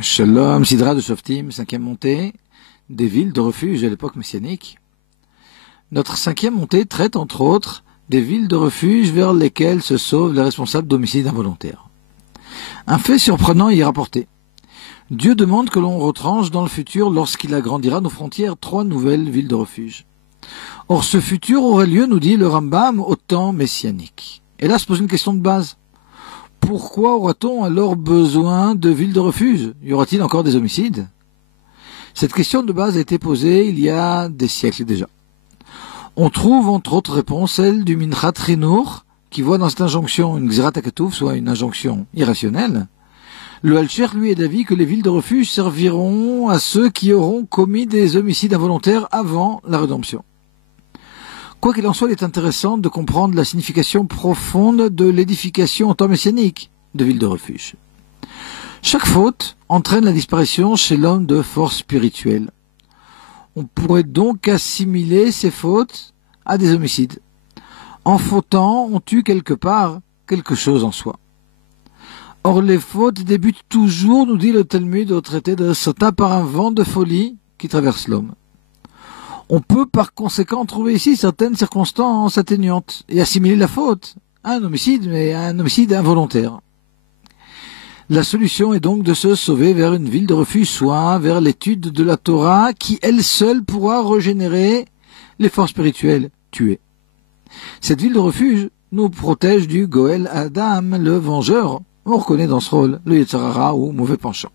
Shalom, Sidra de Shoftim, cinquième montée des villes de refuge à l'époque messianique. Notre cinquième montée traite entre autres des villes de refuge vers lesquelles se sauvent les responsables d'homicides involontaires. Un fait surprenant y est rapporté. Dieu demande que l'on retranche dans le futur, lorsqu'il agrandira nos frontières, 3 nouvelles villes de refuge. Or ce futur aurait lieu, nous dit le Rambam, au temps messianique. Et là se pose une question de base. Pourquoi aura-t-on alors besoin de villes de refuge? Y aura-t-il encore des homicides? Cette question de base a été posée il y a des siècles déjà. On trouve entre autres réponses celle du Minchat Chinour, qui voit dans cette injonction une Gzerat HaKatuv, soit une injonction irrationnelle. Le Alcher, lui, est d'avis que les villes de refuge serviront à ceux qui auront commis des homicides involontaires avant la rédemption. Quoi qu'il en soit, il est intéressant de comprendre la signification profonde de l'édification en temps messianique de villes de refuge. Chaque faute entraîne la disparition chez l'homme de force spirituelle. On pourrait donc assimiler ces fautes à des homicides. En fautant, on tue quelque part quelque chose en soi. Or, les fautes débutent toujours, nous dit le Talmud au traité de Sota, par un vent de folie qui traverse l'homme. On peut par conséquent trouver ici certaines circonstances atténuantes et assimiler la faute à un homicide, mais à un homicide involontaire. La solution est donc de se sauver vers une ville de refuge, soit vers l'étude de la Torah, qui elle seule pourra régénérer les forces spirituelles tuées. Cette ville de refuge nous protège du Goël Adam, le vengeur. On reconnaît dans ce rôle le Yetzer Hara ou mauvais penchant.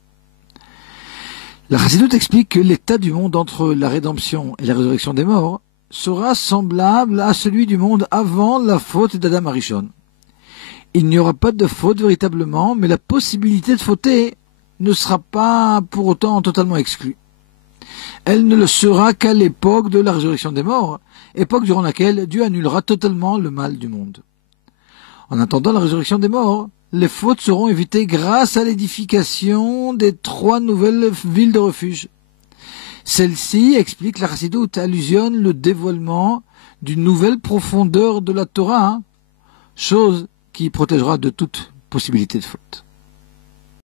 La Chassidoute explique que l'état du monde entre la rédemption et la résurrection des morts sera semblable à celui du monde avant la faute d'Adam Arishon. Il n'y aura pas de faute véritablement, mais la possibilité de fauter ne sera pas pour autant totalement exclue. Elle ne le sera qu'à l'époque de la résurrection des morts, époque durant laquelle Dieu annulera totalement le mal du monde. En attendant la résurrection des morts, les fautes seront évitées grâce à l'édification des 3 nouvelles villes de refuge. Celle-ci, explique la Chassidoute, allusionne le dévoilement d'une nouvelle profondeur de la Torah, chose qui protégera de toute possibilité de faute.